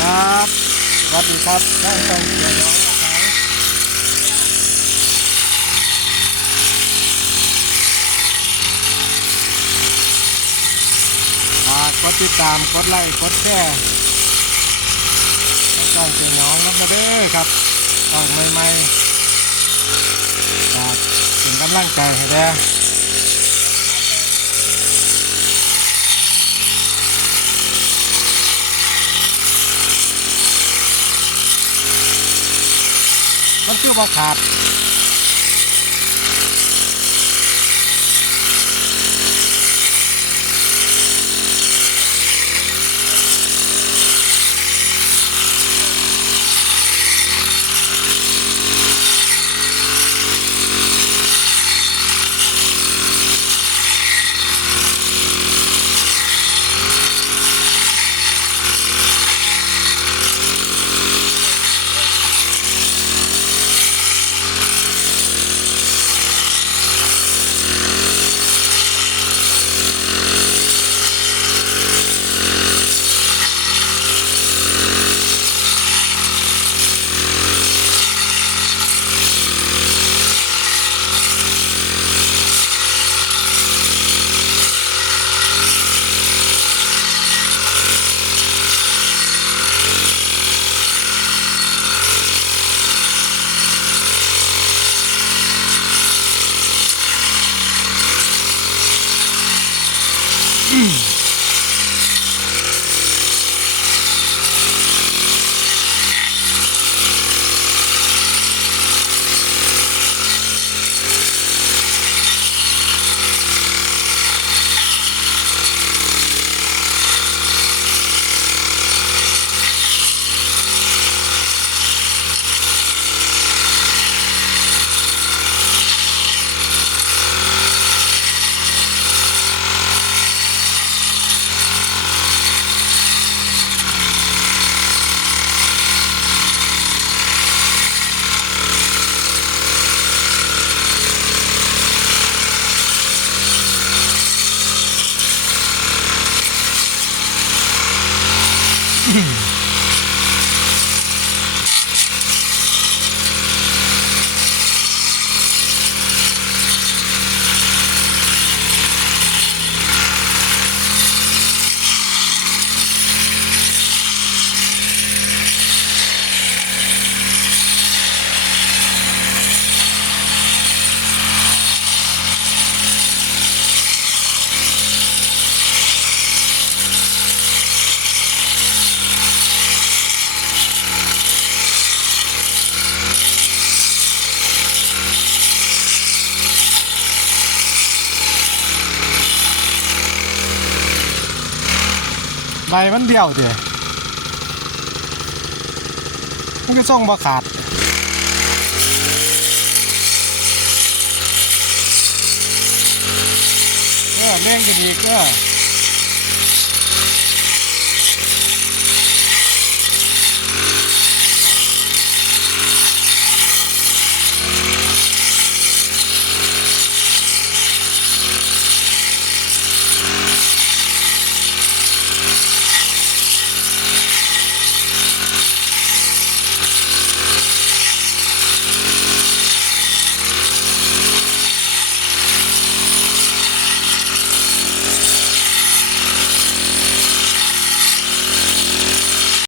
ครับสวัสดีครับช่างต้องเสียน้องนะครับกดติดตามกดไลค์กดแชร์ช่างต้องเสียน้องนับมาเด้อครับต้องใหม่ๆเป็นกำลังใจให้แด้มันคือว่าขาดใบมันเดี่ยวเดี๋ยมันก็ส่งบ่ขาดแม่งกันอีก